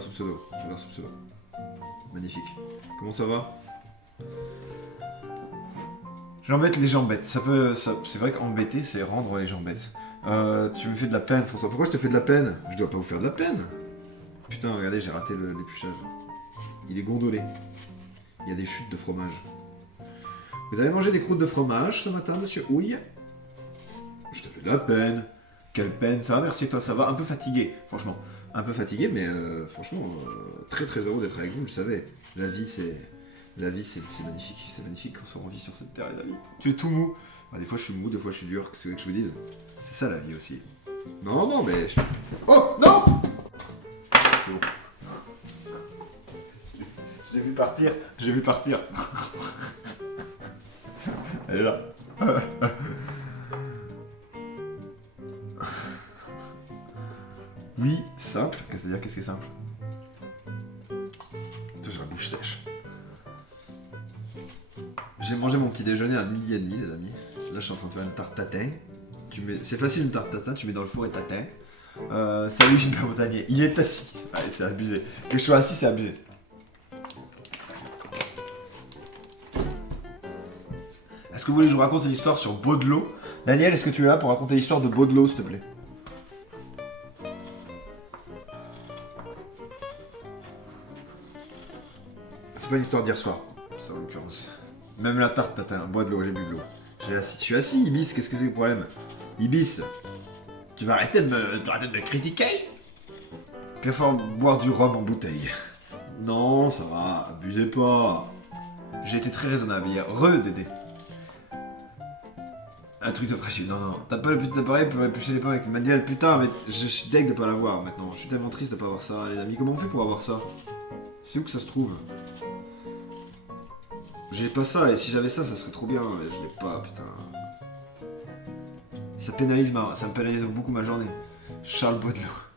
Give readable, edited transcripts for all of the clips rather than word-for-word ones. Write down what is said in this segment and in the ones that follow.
Sous pseudo. Sous pseudo. Magnifique. Comment ça va? J'embête les gens bêtes. C'est vrai qu'embêter, c'est rendre les gens bêtes. Tu me fais de la peine, François. Pourquoi je te fais de la peine? Je dois pas vous faire de la peine. Putain, regardez, j'ai raté l'épluchage. Il est gondolé. Il y a des chutes de fromage. Vous avez mangé des croûtes de fromage ce matin, monsieur Houille? Je te fais de la peine. Quelle peine, ça va, merci, toi, ça va. Un peu fatigué, franchement. Un peu fatigué, mais franchement, très très heureux d'être avec vous, vous le savez. La vie, c'est magnifique. C'est magnifique quand on vit sur cette terre, les amis. Tu es tout mou. Bah, des fois, je suis mou, des fois, je suis dur. Qu'est-ce que vous voulez que je vous dise? C'est ça, la vie aussi. Non, non, mais... Oh, non! C'est bon. J'ai vu partir. J'ai vu partir. Elle est là. Oui, simple. C'est-à-dire, qu'est-ce qui est simple? Putain, j'ai la bouche sèche. J'ai mangé mon petit déjeuner à 12h30, les amis. Là, je suis en train de faire une tarte tatin. C'est facile, une tarte tatin. Tu mets dans le four et tatin. Salut, Gilbert Montagnier. Il est assis. Allez, c'est abusé. Que je sois assis, c'est abusé. Est-ce que vous voulez que je vous raconte une histoire sur Baudelot? Daniel, est-ce que tu es là pour raconter l'histoire de Baudelot, s'il te plaît? C'est pas une histoire d'hier soir, ça en l'occurrence. Même la tarte, tatin, bois de l'eau, j'ai bu de l'eau. Je suis assis, Ibis, qu'est-ce que c'est le problème? Ibis, tu vas arrêter de me critiquer? Bien fort boire du rhum en bouteille. Non, ça va, abusez pas. J'ai été très raisonnable hier. Dédé. Un truc de fraîchis. Non, non, t'as pas le petit appareil pour éplucher les pommes avec le manuel. Putain, mais je suis deg de pas l'avoir maintenant. Je suis tellement triste de pas avoir ça, les amis. Comment on fait pour avoir ça? C'est où que ça se trouve? J'ai pas ça, et si j'avais ça, ça serait trop bien, mais je l'ai pas, putain. Ça me pénalise beaucoup ma journée. Charles Baudelaire.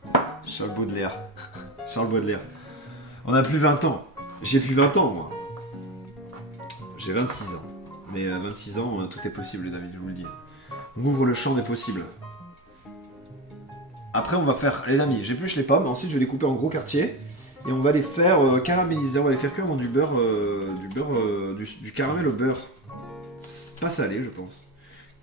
Charles Baudelaire. Charles Baudelaire. On a plus 20 ans. J'ai plus 20 ans, moi. J'ai 26 ans. Mais à 26 ans, tout est possible, les amis, je vous le dis. On ouvre le champ des possibles. Après, on va faire, les amis, j'épluche les pommes, ensuite je vais les couper en gros quartiers. Et on va les faire caraméliser, on va les faire cuire dans du beurre, du caramel au beurre. Pas salé, je pense.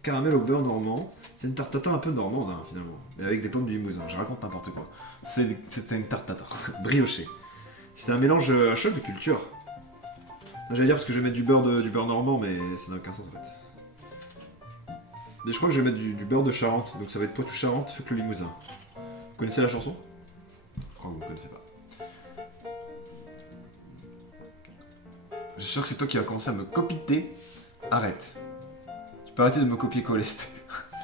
Caramel au beurre normand. C'est une tarte tatin un peu normande, hein, finalement. Mais avec des pommes du Limousin, je raconte n'importe quoi. C'était une tarte tatin, briochée. C'est un mélange, un choc de culture. J'allais dire parce que je vais mettre du beurre normand, mais ça n'a aucun sens en fait. Et je crois que je vais mettre du beurre de Charente, donc ça va être Poitou-Charentes, fuck le Limousin. Vous connaissez la chanson? Je crois que vous ne connaissez pas. Je suis sûr que c'est toi qui vas commencer à me copiter. Arrête. Tu peux arrêter de me copier-coller, c'est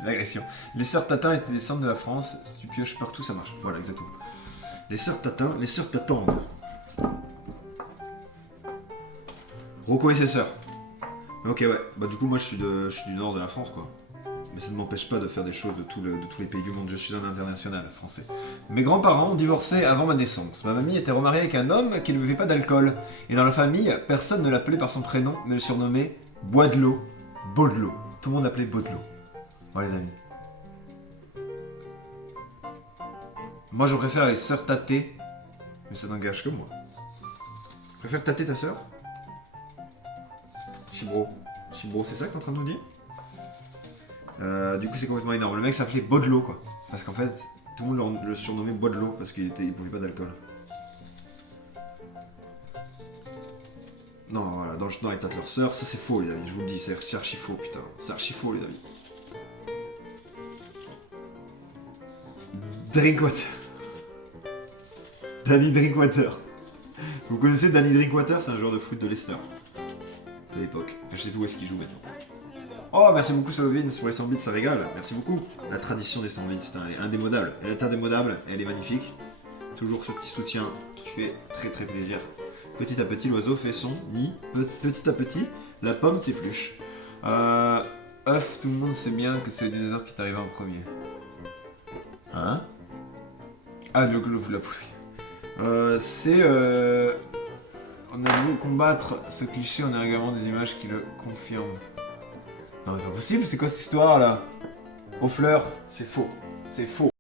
l'agression. Les sœurs Tatin étaient des centres de la France. Si tu pioches partout, ça marche. Voilà, exactement. Les sœurs Tatin, les sœurs Tatandes. Rocco et ses sœurs. Ok, ouais. Bah du coup, moi, je suis du nord de la France, quoi. Mais ça ne m'empêche pas de faire des choses de tous les pays du monde. Je suis un international français. Mes grands-parents ont divorcé avant ma naissance. Ma mamie était remariée avec un homme qui ne buvait pas d'alcool. Et dans la famille, personne ne l'appelait par son prénom, mais le surnommait Boidelot. Baudelot. Tout le monde l'appelait Baudelot. Ouais, les amis. Moi, je préfère les sœurs tâter, mais ça n'engage que moi. Tu préfères tâter ta sœur? Chibro. Chibro, c'est ça que t'es en train de nous dire? Du coup, c'est complètement énorme. Le mec s'appelait Baudelot, quoi. Parce qu'en fait, tout le monde le surnommait Baudelot parce qu'il buvait pas d'alcool. Non, voilà, dans le Nord, ils tâtent leur sœur. Ça, c'est faux, les amis. Je vous le dis, c'est archi faux, putain. C'est archi faux, les amis. Drinkwater. Danny Drinkwater. Vous connaissez Danny Drinkwater? C'est un joueur de foot de Leicester. De l'époque. Je sais plus où est-ce qu'il joue maintenant. Oh, merci beaucoup Solovin pour les 100 bits, ça régale. Merci beaucoup. La tradition des 100 bits, c'est indémodable. Elle est indémodable et elle est magnifique. Toujours ce petit soutien qui fait très très plaisir. Petit à petit, l'oiseau fait son nid. Petit à petit, la pomme s'épluche. Œuf, tout le monde sait bien que c'est le dinosaure qui est arrivé en premier. Hein? Ah, le globe de la pluie. On a voulu combattre ce cliché en a également des images qui le confirment. Non mais c'est pas possible, c'est quoi cette histoire là? Aux fleurs, c'est faux. C'est faux.